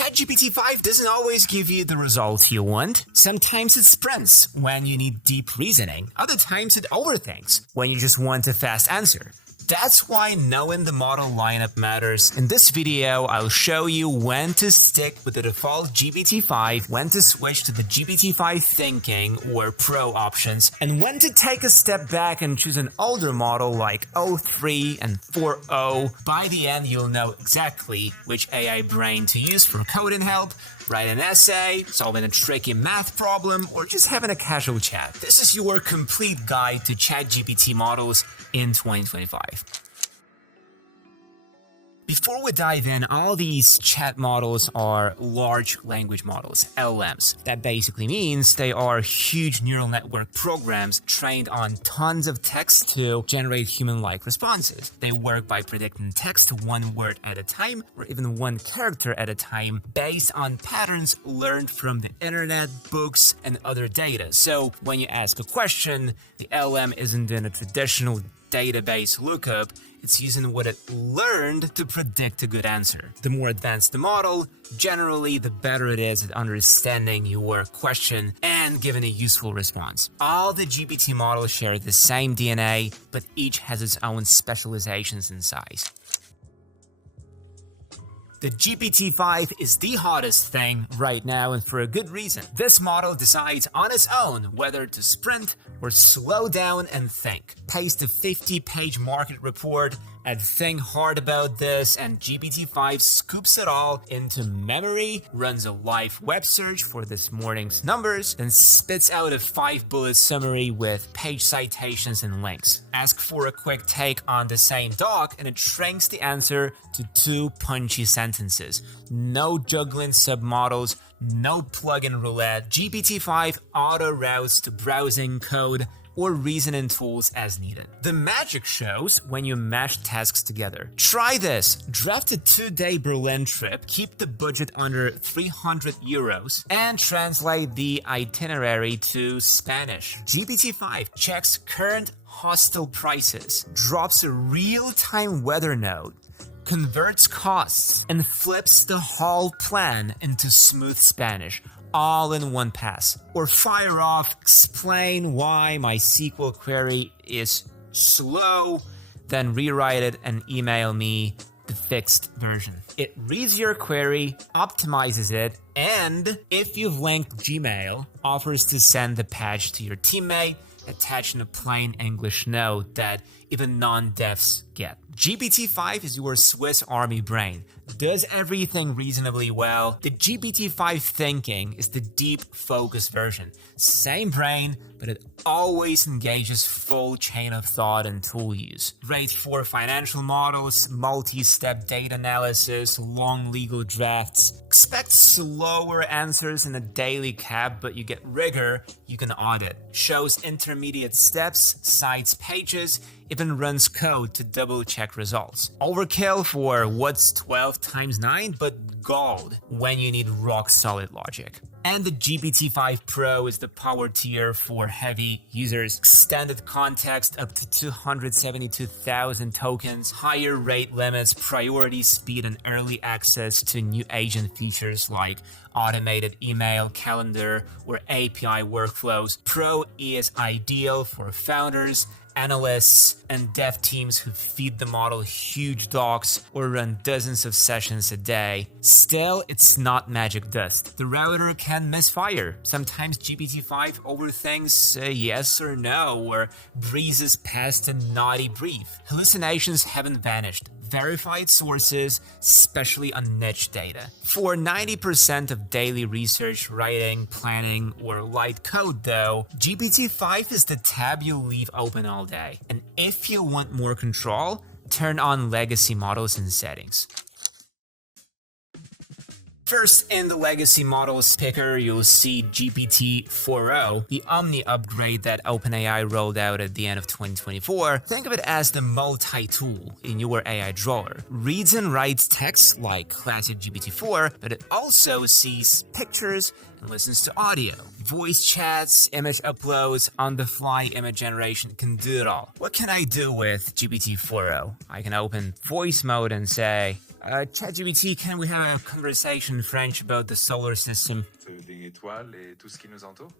ChatGPT 5 doesn't always give you the results you want. Sometimes it sprints when you need deep reasoning. Other times it overthinks when you just want a fast answer. That's why knowing the model lineup matters. In this video, I'll show you when to stick with the default GPT-5, when to switch to the GPT-5 Thinking or Pro options, and when to take a step back and choose an older model like o3 and 4o. By the end, you'll know exactly which AI brain to use for coding help, write an essay, solving a tricky math problem, or just having a casual chat. This is your complete guide to ChatGPT models in 2025. Before we dive in, all these chat models are large language models, LLMs. That basically means they are huge neural network programs trained on tons of text to generate human-like responses. They work by predicting text one word at a time, or even one character at a time, based on patterns learned from the internet, books, and other data. So when you ask a question, the LLM isn't doing a traditional database lookup, it's using what it learned to predict a good answer. The more advanced the model, generally the better it is at understanding your question and giving a useful response. All the GPT models share the same DNA, but each has its own specializations and size. The GPT-5 is the hottest thing right now, and for a good reason. This model decides on its own whether to sprint or slow down and think. Paste a 50-page market report and think hard about this, and GPT-5 scoops it all into memory, runs a live web search for this morning's numbers, then spits out a 5-bullet summary with page citations and links. Ask for a quick take on the same doc, and it shrinks the answer to 2 punchy sentences. No juggling submodels, no plugin roulette. GPT-5 auto-routes to browsing code or reasoning tools as needed. The magic shows when you mash tasks together. Try this. Draft a 2-day Berlin trip, keep the budget under 300 euros, and translate the itinerary to Spanish. GPT-5 checks current hostel prices, drops a real-time weather note, converts costs, and flips the whole plan into smooth Spanish, all in one pass. Or fire off, explain why my SQL query is slow, then rewrite it and email me the fixed version. It reads your query, optimizes it, and if you've linked Gmail, offers to send the patch to your teammate, attaching a plain English note that even non-devs get. GPT-5 is your Swiss Army brain. Does everything reasonably well. The GPT-5 Thinking is the deep focus version. Same brain, but it always engages full chain of thought and tool use. Great for financial models, multi-step data analysis, long legal drafts. Expect slower answers in a daily cab, but you get rigor you can audit. Shows intermediate steps, cites pages, even runs code to double-check results. Overkill for what's 12 times 9, but gold when you need rock-solid logic. And the GPT-5 Pro is the power tier for heavy users. Extended context up to 272,000 tokens, higher rate limits, priority speed, and early access to new agent features like automated email, calendar, or API workflows. Pro is ideal for founders, analysts, and dev teams who feed the model huge docs or run dozens of sessions a day. Still, it's not magic dust. The router can misfire. Sometimes GPT-5 overthinks a yes or no, or breezes past a naughty brief. Hallucinations haven't vanished. Verified sources, especially on niche data. For 90% of daily research, writing, planning, or light code though, GPT-5 is the tab you leave open all day. And if you want more control, turn on legacy models in settings. First, in the legacy models picker, you'll see GPT-4o, the Omni upgrade that OpenAI rolled out at the end of 2024. Think of it as the multi-tool in your AI drawer. Reads and writes text like classic GPT-4, but it also sees pictures and listens to audio. Voice chats, image uploads, on-the-fly image generation, can do it all. What can I do with GPT-4o? I can open voice mode and say, ChatGPT, can we have a conversation in French about the solar system? Les étoiles et tout ce qui nous entoure.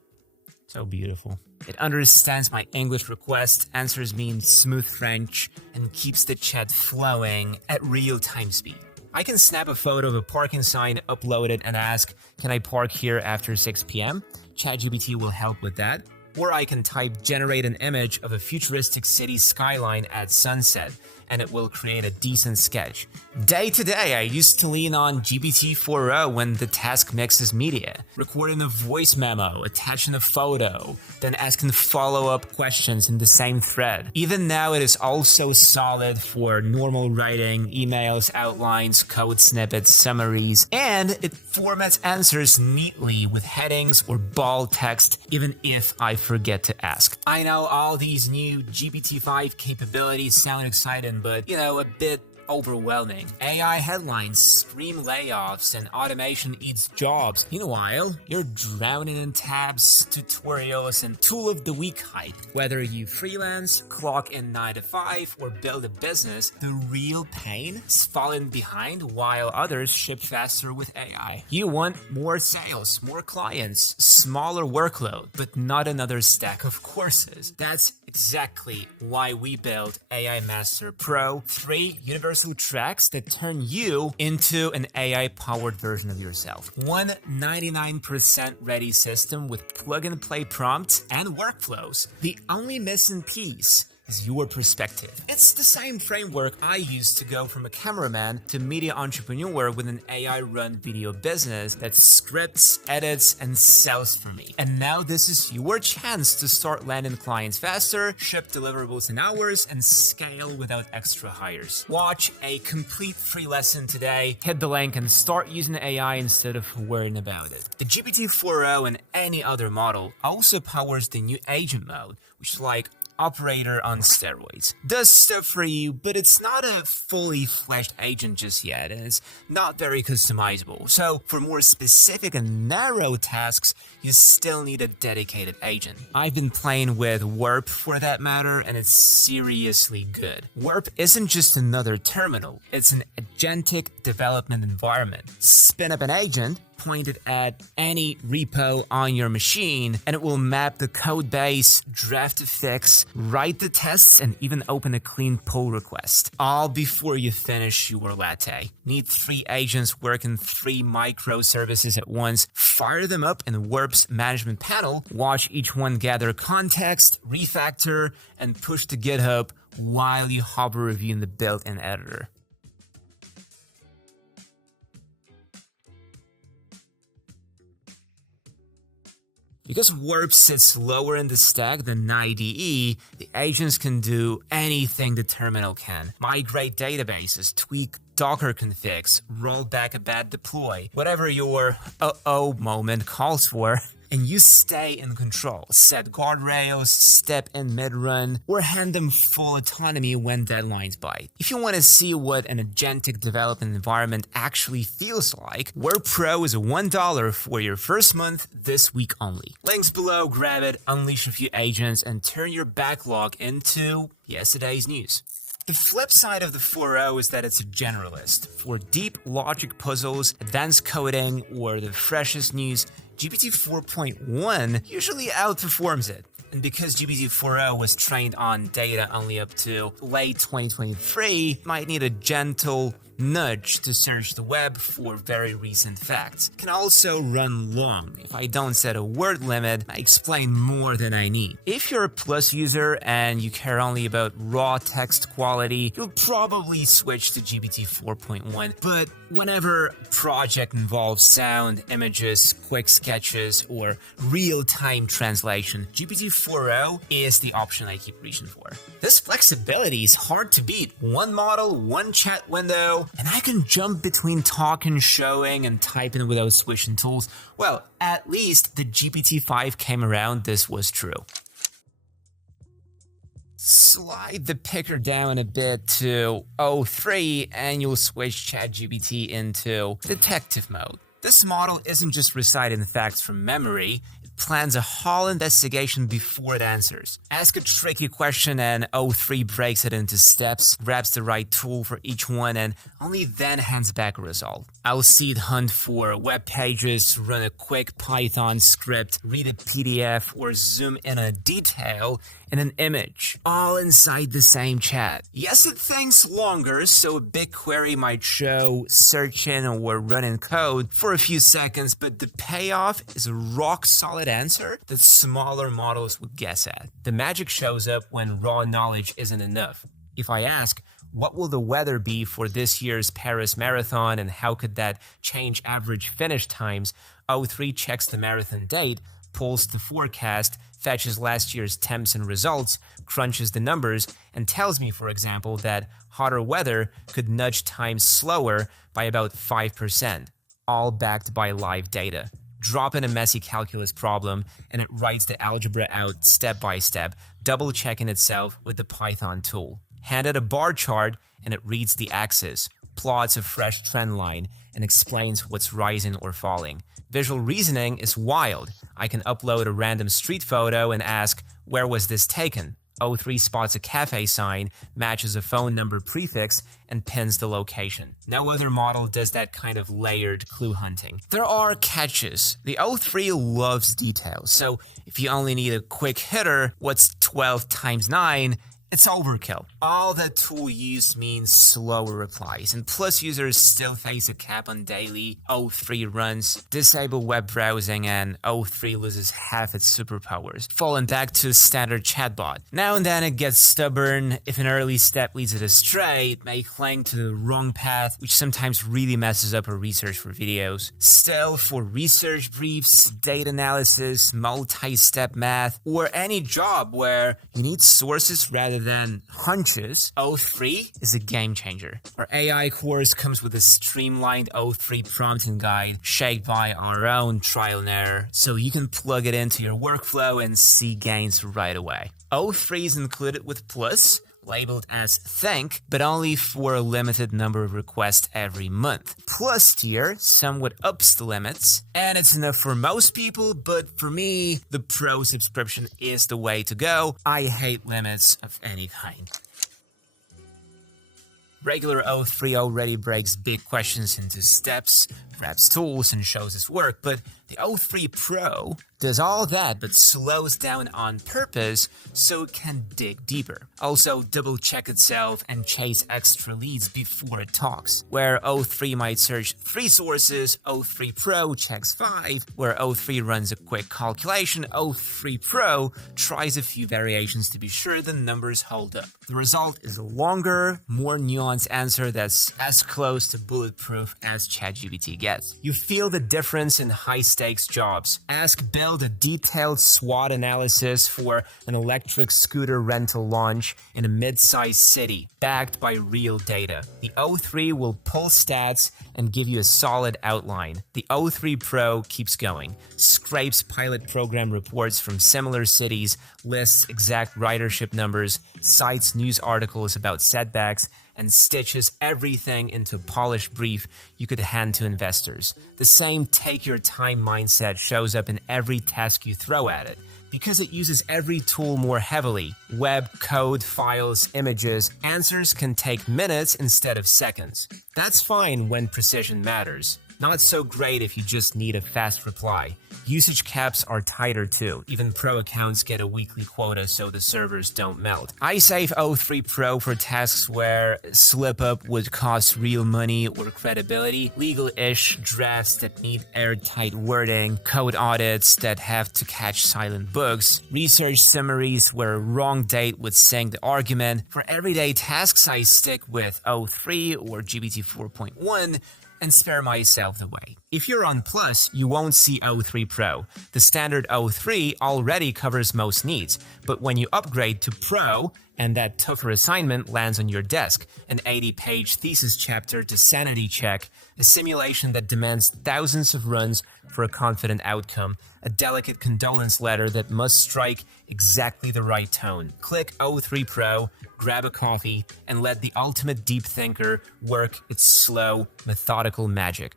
So beautiful. It understands my English request, answers me in smooth French, and keeps the chat flowing at real-time speed. I can snap a photo of a parking sign, upload it, and ask, can I park here after 6 p.m.? ChatGPT will help with that. Or I can type, generate an image of a futuristic city skyline at sunset, and it will create a decent sketch. Day to day, I used to lean on GPT-4o when the task mixes media, recording a voice memo, attaching a photo, then asking follow-up questions in the same thread. Even now, it is also solid for normal writing, emails, outlines, code snippets, summaries, and it formats answers neatly with headings or bold text, even if I forget to ask. I know all these new GPT-5 capabilities sound exciting, but, a bit overwhelming. AI headlines scream layoffs and automation eats jobs. Meanwhile, you're drowning in tabs, tutorials, and tool of the week hype. Whether you freelance, clock in 9 to 5, or build a business, the real pain is falling behind while others ship faster with AI. You want more sales, more clients, smaller workload, but not another stack of courses. That's exactly why we built AI Master Pro, 3 universal tracks that turn you into an AI-powered version of yourself. One 99% ready system with plug-and-play prompts and workflows. The only missing piece is your perspective. It's the same framework I used to go from a cameraman to media entrepreneur with an AI-run video business that scripts, edits, and sells for me. And now this is your chance to start landing clients faster, ship deliverables in hours, and scale without extra hires. Watch a complete free lesson today. Hit the link and start using AI instead of worrying about it. The GPT-4o and any other model also powers the new agent mode, which is like operator on steroids. Does stuff for you, but it's not a fully fleshed agent just yet, and it's not very customizable. So for more specific and narrow tasks, you still need a dedicated agent. I've been playing with Warp for that matter, and it's seriously good. Warp isn't just another terminal, it's an agentic development environment. Spin up an agent, point it at any repo on your machine, and it will map the code base, draft a fix, write the tests, and even open a clean pull request, all before you finish your latte. Need 3 agents working 3 microservices at once, fire them up in Warp's management panel, watch each one gather context, refactor, and push to GitHub while you hover reviewing the built-in editor. Because Warp sits lower in the stack than IDE, the agents can do anything the terminal can. Migrate databases, tweak Docker configs, roll back a bad deploy, whatever your uh-oh moment calls for. And you stay in control. Set guardrails, step in mid-run, or hand them full autonomy when deadlines bite. If you want to see what an agentic development environment actually feels like, Warp Pro is $1 for your first month this week only. Links below, grab it, unleash a few agents, and turn your backlog into yesterday's news. The flip side of the 4o is that it's a generalist. For deep logic puzzles, advanced coding, or the freshest news, GPT 4.1 usually outperforms it. And because GPT-4o was trained on data only up to late 2023, it might need a gentle nudge to search the web for very recent facts. It can also run long. If I don't set a word limit, I explain more than I need. If you're a Plus user and you care only about raw text quality, you'll probably switch to GPT 4.1. But whenever a project involves sound, images, quick sketches, or real-time translation, GPT-4o is the option I keep reaching for. This flexibility is hard to beat. One model, one chat window, and I can jump between talking, showing, and typing without switching tools. Well, at least the GPT-5 came around, this was true. Slide the picker down a bit to 03 and you'll switch ChatGPT into detective mode. This model isn't just reciting facts from memory, it plans a whole investigation before it answers. Ask a tricky question and O3 breaks it into steps, grabs the right tool for each one, and only then hands back a result. I'll seed hunt for web pages, run a quick Python script, read a PDF, or zoom in on a detail in an image, all inside the same chat. Yes, it thinks longer, so a big query might show search in or run in code for a few seconds, but the payoff is a rock-solid answer that smaller models would guess at. The magic shows up when raw knowledge isn't enough. If I ask, what will the weather be for this year's Paris Marathon and how could that change average finish times, O3 checks the marathon date, pulls the forecast, fetches last year's temps and results, crunches the numbers, and tells me, for example, that hotter weather could nudge times slower by about 5%, all backed by live data. Drop in a messy calculus problem, and it writes the algebra out step by step, double-checking itself with the Python tool. Hand it a bar chart, and it reads the axis, plots a fresh trend line, and explains what's rising or falling. Visual reasoning is wild. I can upload a random street photo and ask, where was this taken? O3 spots a cafe sign, matches a phone number prefix, and pins the location. No other model does that kind of layered clue hunting. There are catches. The O3 loves details, so if you only need a quick hitter, what's 12 times 9? It's overkill. All that tool used means slower replies, and Plus users still face a cap on daily O3 runs, disable web browsing, and O3 loses half its superpowers, falling back to standard chatbot. Now and then it gets stubborn. If an early step leads it astray, it may cling to the wrong path, which sometimes really messes up our research for videos. Still, for research briefs, data analysis, multi-step math, or any job where you need sources rather than hunches, O3 is a game changer. Our AI course comes with a streamlined O3 prompting guide shaped by our own trial and error, so you can plug it into your workflow and see gains right away. O3 is included with Plus, labeled as Thank, but only for a limited number of requests every month. Plus tier somewhat ups the limits, and it's enough for most people, but for me, the Pro subscription is the way to go. I hate limits of any kind. Regular O3 already breaks big questions into steps, grabs tools, and shows its work, but the O3 Pro does all that but slows down on purpose so it can dig deeper. Also, double-check itself and chase extra leads before it talks. Where O3 might search 3 sources, O3 Pro checks 5. Where O3 runs a quick calculation, O3 Pro tries a few variations to be sure the numbers hold up. The result is a longer, more nuanced answer that's as close to bulletproof as ChatGPT gets. You feel the difference in high-stakes jobs. Ask build a detailed SWOT analysis for an electric scooter rental launch in a mid-sized city, backed by real data. The O3 will pull stats and give you a solid outline. The O3 Pro keeps going, scrapes pilot program reports from similar cities, lists exact ridership numbers, cites news articles about setbacks, and stitches everything into a polished brief you could hand to investors. The same take-your-time mindset shows up in every task you throw at it, because it uses every tool more heavily. Web, code, files, images, answers can take minutes instead of seconds. That's fine when precision matters. Not so great if you just need a fast reply. Usage caps are tighter too. Even Pro accounts get a weekly quota so the servers don't melt. I save O3 Pro for tasks where slip-up would cost real money or credibility, legal-ish drafts that need airtight wording, code audits that have to catch silent bugs, research summaries where a wrong date would sink the argument. For everyday tasks, I stick with O3 or GPT 4.1, and spare myself the way. If you're on Plus, you won't see O3 Pro. The standard O3 already covers most needs, but when you upgrade to Pro, and that tougher assignment lands on your desk, an 80-page thesis chapter to sanity check, a simulation that demands thousands of runs for a confident outcome, a delicate condolence letter that must strike exactly the right tone. Click O3 Pro, grab a coffee, and let the ultimate deep thinker work its slow, methodical magic.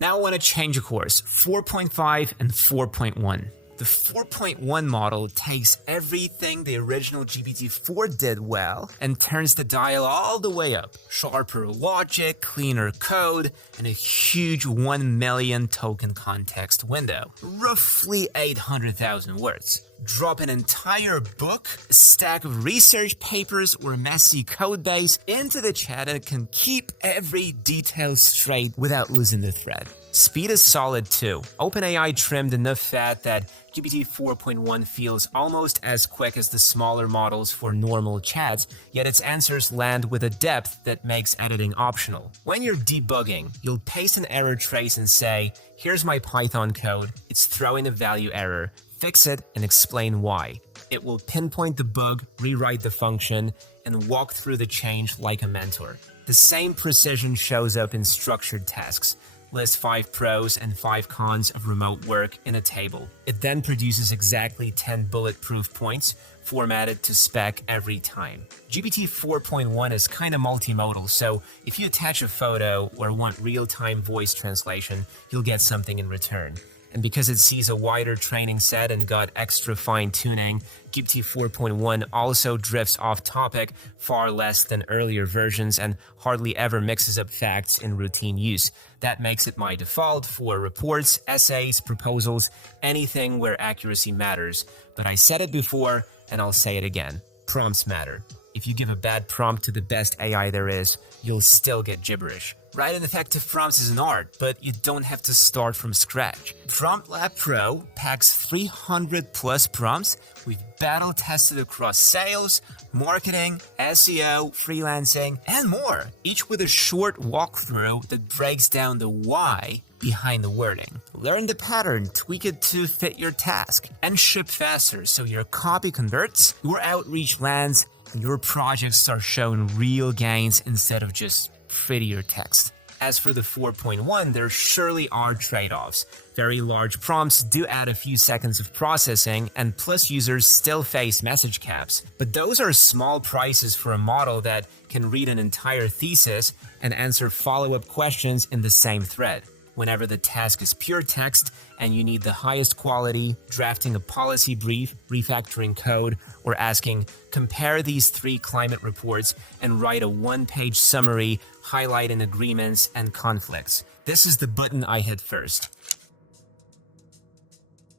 Now I want to change course, 4.5 and 4.1. The 4.1 model takes everything the original GPT-4 did well and turns the dial all the way up. Sharper logic, cleaner code, and a huge 1 million token context window. Roughly 800,000 words. Drop an entire book, a stack of research papers, or a messy code base into the chat and it can keep every detail straight without losing the thread. Speed is solid too. OpenAI trimmed enough fat that GPT 4.1 feels almost as quick as the smaller models for normal chats, yet its answers land with a depth that makes editing optional. When you're debugging, you'll paste an error trace and say, here's my Python code, it's throwing a value error, fix it and explain why. It will pinpoint the bug, rewrite the function, and walk through the change like a mentor. The same precision shows up in structured tasks. List 5 pros and 5 cons of remote work in a table. It then produces exactly 10 bulletproof points, formatted to spec every time. GPT 4.1 is kind of multimodal, so if you attach a photo or want real-time voice translation, you'll get something in return. And because it sees a wider training set and got extra fine-tuning, GPT 4.1 also drifts off topic far less than earlier versions and hardly ever mixes up facts in routine use. That makes it my default for reports, essays, proposals, anything where accuracy matters. But I said it before, and I'll say it again. Prompts matter. If you give a bad prompt to the best AI there is, you'll still get gibberish. Writing effective prompts is an art, but you don't have to start from scratch. Prompt Lab Pro packs 300 plus prompts we've battle tested across sales, marketing, SEO, freelancing, and more, each with a short walkthrough that breaks down the why behind the wording. Learn the pattern, tweak it to fit your task, and ship faster so your copy converts, your outreach lands, and your projects start showing real gains instead of just prettier text. As for the 4.1, there surely are trade-offs. Very large prompts do add a few seconds of processing, and plus users still face message caps. But those are small prices for a model that can read an entire thesis and answer follow-up questions in the same thread. Whenever the task is pure text and you need the highest quality, drafting a policy brief, refactoring code, or asking, compare these 3 climate reports and write a 1-page summary highlighting agreements and conflicts. This is the button I hit first.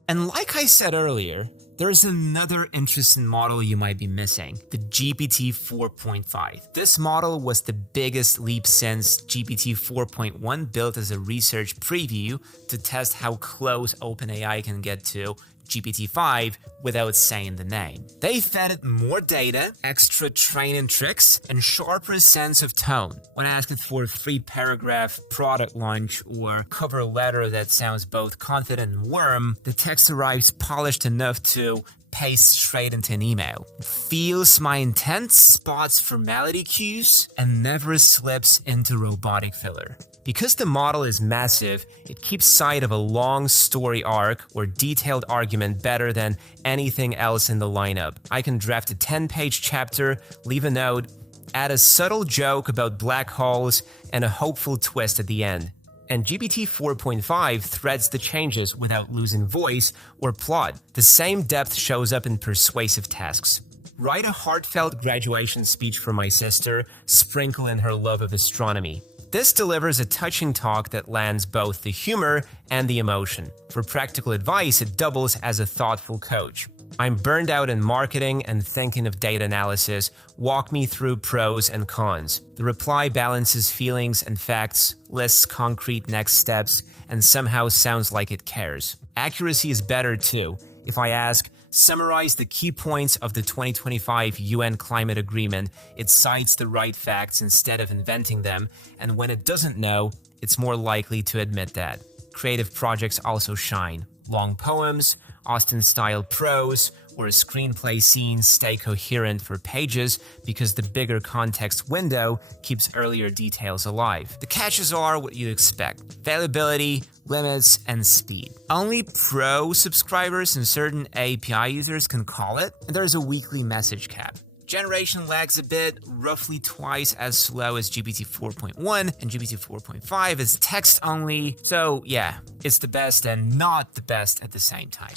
And like I said earlier, there's another interesting model you might be missing, the GPT 4.5. This model was the biggest leap since GPT 4.1 built as a research preview to test how close OpenAI can get to GPT-5 without saying the name. They fed it more data, extra training tricks, and sharper sense of tone. When asked for a 3-paragraph product launch or cover letter that sounds both confident and warm, the text arrives polished enough to paste straight into an email. It feels my intent, spots formality cues, and never slips into robotic filler. Because the model is massive, it keeps sight of a long story arc or detailed argument better than anything else in the lineup. I can draft a 10-page chapter, leave a note, add a subtle joke about black holes, and a hopeful twist at the end. And GPT 4.5 threads the changes without losing voice or plot. The same depth shows up in persuasive tasks. Write a heartfelt graduation speech for my sister, sprinkle in her love of astronomy. This delivers a touching talk that lands both the humor and the emotion. For practical advice, it doubles as a thoughtful coach. I'm burned out in marketing and thinking of data analysis. Walk me through pros and cons. The reply balances feelings and facts, lists concrete next steps, and somehow sounds like it cares. Accuracy is better too. If I ask, summarize the key points of the 2025 UN climate agreement, it cites the right facts instead of inventing them, and when it doesn't know, it's more likely to admit that. Creative projects also shine. Long poems, Austen-style prose, or a screenplay scene stay coherent for pages because the bigger context window keeps earlier details alive. The catches are what you'd expect: availability, limits, and speed. Only Pro subscribers and certain API users can call it, and there's a weekly message cap. Generation lags a bit, roughly twice as slow as GPT 4.1, and GPT 4.5 is text only, so yeah, it's the best and not the best at the same time.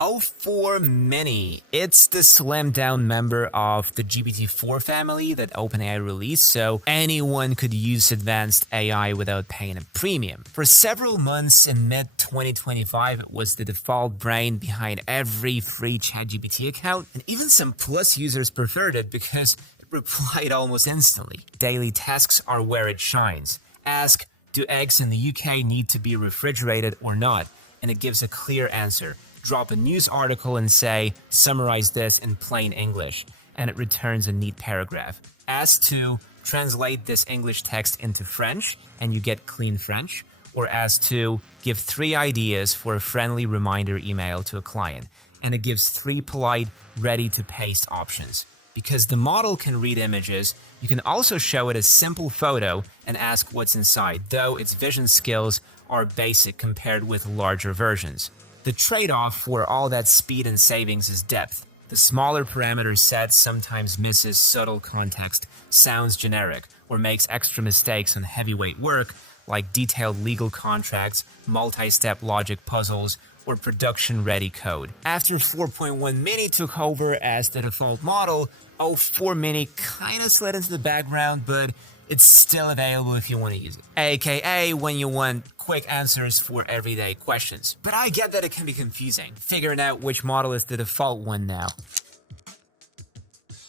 O4 Mini. It's the slimmed down member of the GPT-4 family that OpenAI released, so anyone could use advanced AI without paying a premium. For several months in mid-2025, it was the default brain behind every free ChatGPT account, and even some Plus users preferred it because it replied almost instantly. Daily tasks are where it shines. Ask, do eggs in the UK need to be refrigerated or not? And it gives a clear answer. Drop a news article and say, summarize this in plain English, and it returns a neat paragraph. Ask to translate this English text into French, and you get clean French. Or ask to give 3 ideas for a friendly reminder email to a client, and it gives 3 polite, ready-to-paste options. Because the model can read images, you can also show it a simple photo and ask what's inside, though its vision skills are basic compared with larger versions. The trade-off for all that speed and savings is depth. The smaller parameter set sometimes misses subtle context, sounds generic, or makes extra mistakes on heavyweight work like detailed legal contracts, multi-step logic puzzles, or production-ready code. After 4.1 Mini took over as the default model, O4 Mini kinda slid into the background, but it's still available if you want to use it. AKA when you want quick answers for everyday questions. But I get that it can be confusing, figuring out which model is the default one now.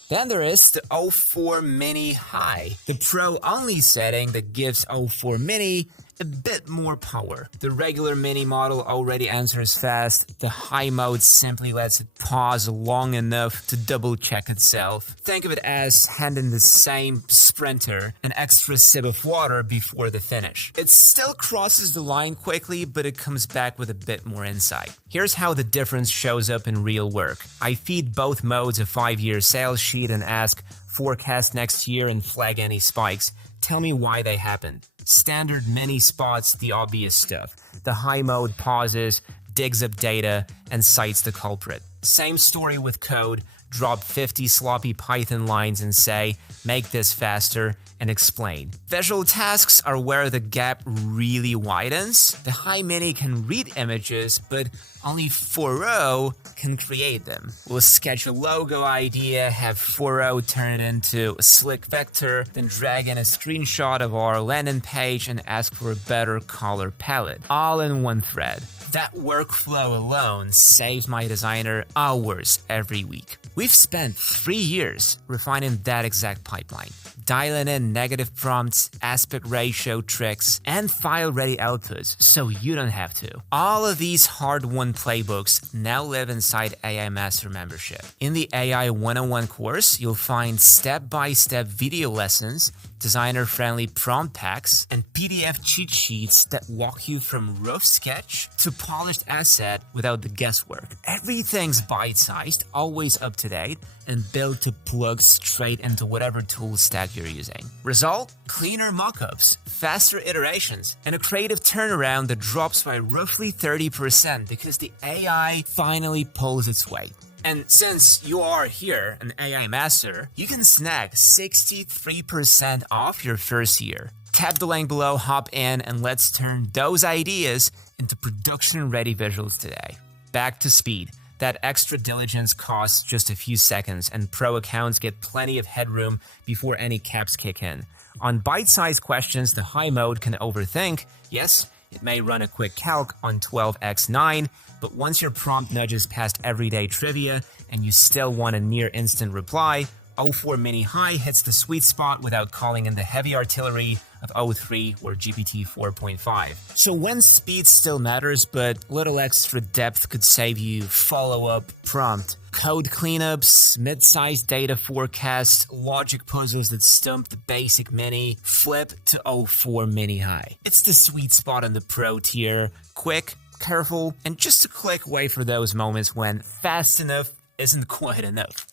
Then there is the O4 Mini High, the Pro-only setting that gives O4 Mini a bit more power. The regular Mini model already answers fast. The high mode simply lets it pause long enough to double check itself. Think of it as handing the same sprinter an extra sip of water before the finish. It still crosses the line quickly, but it comes back with a bit more insight. Here's how the difference shows up in real work. I feed both modes a 5-year sales sheet and ask, forecast next year and flag any spikes. Tell me why they happened. Standard Mini spots the obvious stuff. The high mode pauses, digs up data, and cites the culprit. Same story with code. Drop 50 sloppy Python lines and say, make this faster, and explain. Visual tasks are where the gap really widens. The High Mini can read images, but only 4.0 can create them. We'll sketch a logo idea, have 4.0 turn it into a slick vector, then drag in a screenshot of our landing page and ask for a better color palette, all in one thread. That workflow alone saves my designer hours every week. We've spent 3 years refining that exact pipeline, dialing in negative prompts, aspect ratio tricks, and file-ready outputs so you don't have to. All of these hard-won playbooks now live inside AI Master Membership. In the AI 101 course, you'll find step-by-step video lessons, designer-friendly prompt packs, and PDF cheat sheets that walk you from rough sketch to polished asset without the guesswork. Everything's bite-sized, always up to date, and built to plug straight into whatever tool stack you're using. Result? Cleaner mockups, faster iterations, and a creative turnaround that drops by roughly 30% because the AI finally pulls its weight. And since you are here, an AI master, you can snag 63% off your first year. Tap the link below, hop in, and let's turn those ideas into production-ready visuals today. Back to speed. That extra diligence costs just a few seconds, and pro accounts get plenty of headroom before any caps kick in. On bite-sized questions, the high mode can overthink. Yes, it may run a quick calc on 12x9, but once your prompt nudges past everyday trivia and you still want a near-instant reply, O4 Mini High hits the sweet spot without calling in the heavy artillery of O3 or GPT 4.5. So when speed still matters, but little extra depth could save you follow-up prompt, code cleanups, mid-sized data forecasts, logic puzzles that stump the basic Mini, flip to O4 Mini High. It's the sweet spot on the Pro tier, quick, careful, and just a click away for those moments when fast enough isn't quite enough.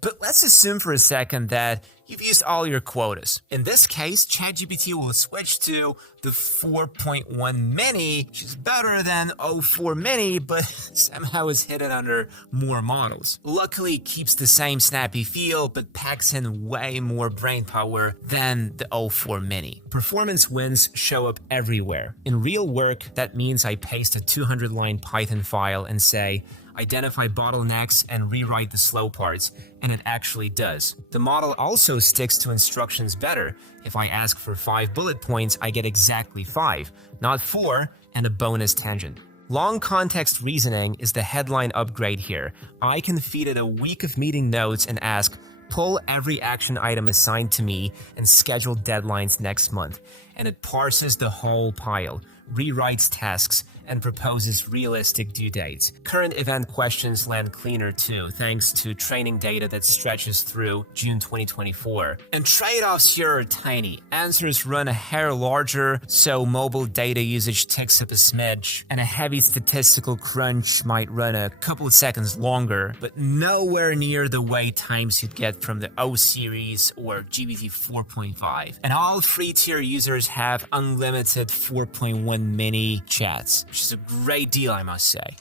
But let's assume for a second that you've used all your quotas. In this case, ChatGPT will switch to the 4.1 mini, which is better than 04 mini, but somehow is hidden under more models. Luckily, it keeps the same snappy feel, but packs in way more brain power than the 04 mini. Performance wins show up everywhere. In real work, that means I paste a 200-line Python file and say, identify bottlenecks and rewrite the slow parts, and it actually does. The model also sticks to instructions better. If I ask for 5 bullet points, I get exactly 5, not 4, and a bonus tangent. Long context reasoning is the headline upgrade here. I can feed it a week of meeting notes and ask, pull every action item assigned to me and schedule deadlines next month. And it parses the whole pile, rewrites tasks, and proposes realistic due dates. Current event questions land cleaner too, thanks to training data that stretches through June 2024. And trade-offs here are tiny. Answers run a hair larger, so mobile data usage ticks up a smidge, and a heavy statistical crunch might run a couple of seconds longer, but nowhere near the wait times you'd get from the O series or GPT 4.5. And all free-tier users have unlimited 4.1 mini chats, which is a great deal, I must say.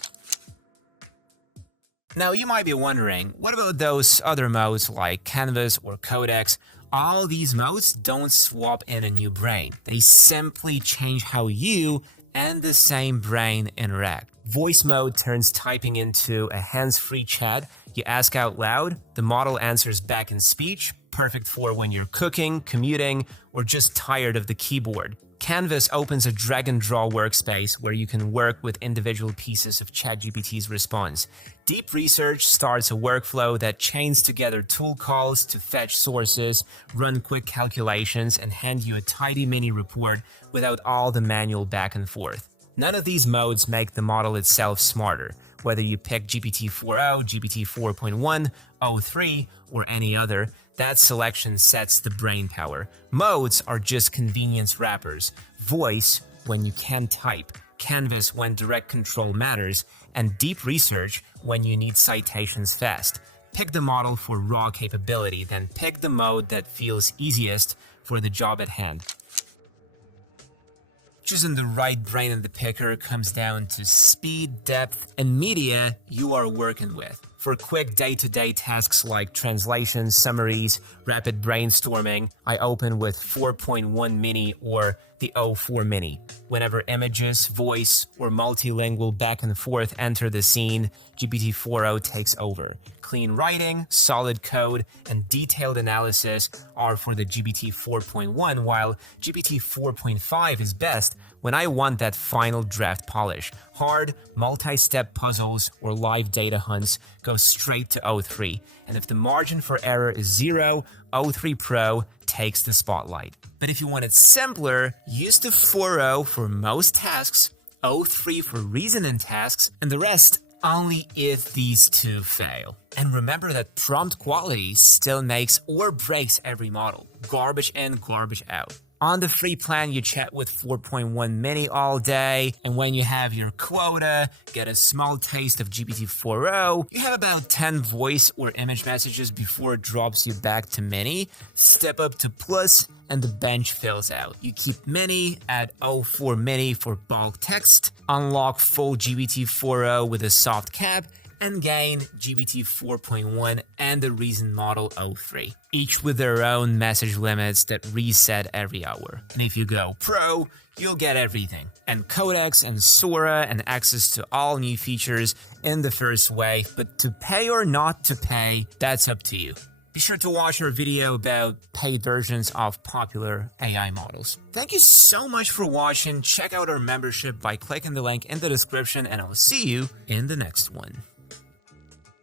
Now, you might be wondering, what about those other modes like Canvas or Codex? All these modes don't swap in a new brain. They simply change how you and the same brain interact. Voice mode turns typing into a hands-free chat. You ask out loud, the model answers back in speech, perfect for when you're cooking, commuting, or just tired of the keyboard. Canvas opens a drag-and-draw workspace where you can work with individual pieces of ChatGPT's response. Deep Research starts a workflow that chains together tool calls to fetch sources, run quick calculations, and hand you a tidy mini report without all the manual back and forth. None of these modes make the model itself smarter. Whether you pick GPT-4o, GPT 4.1, o3, or any other, that selection sets the brain power. Modes are just convenience wrappers. Voice when you can type, Canvas when direct control matters, and Deep Research when you need citations fast. Pick the model for raw capability, then pick the mode that feels easiest for the job at hand. Choosing the right brain in the picker comes down to speed, depth, and media you are working with. For quick day-to-day tasks like translations, summaries, rapid brainstorming, I open with 4.1 mini or the 04 mini. Whenever images, voice, or multilingual back and forth enter the scene, GPT-4o takes over. Clean writing, solid code, and detailed analysis are for the GPT 4.1, while GPT 4.5 is best when I want that final draft polish. Hard, multi-step puzzles or live data hunts go straight to O3, and if the margin for error is 0, O3 Pro takes the spotlight. But if you want it simpler, use the 4o for most tasks, O3 for reasoning tasks, and the rest only if these two fail. And remember that prompt quality still makes or breaks every model. Garbage in, garbage out. On the free plan, you chat with 4.1 mini all day, and when you have your quota, get a small taste of GPT-4o, you have about 10 voice or image messages before it drops you back to mini. Step up to plus, and the bench fills out. You keep mini at 04 mini for bulk text, unlock full GPT-4o with a soft cap, and gain GPT 4.1 and the Reason Model 03, each with their own message limits that reset every hour. And if you go Pro, you'll get everything, and Codex and Sora and access to all new features in the first wave, but to pay or not to pay, that's up to you. Be sure to watch our video about paid versions of popular AI models. Thank you so much for watching. Check out our membership by clicking the link in the description, and I'll see you in the next one.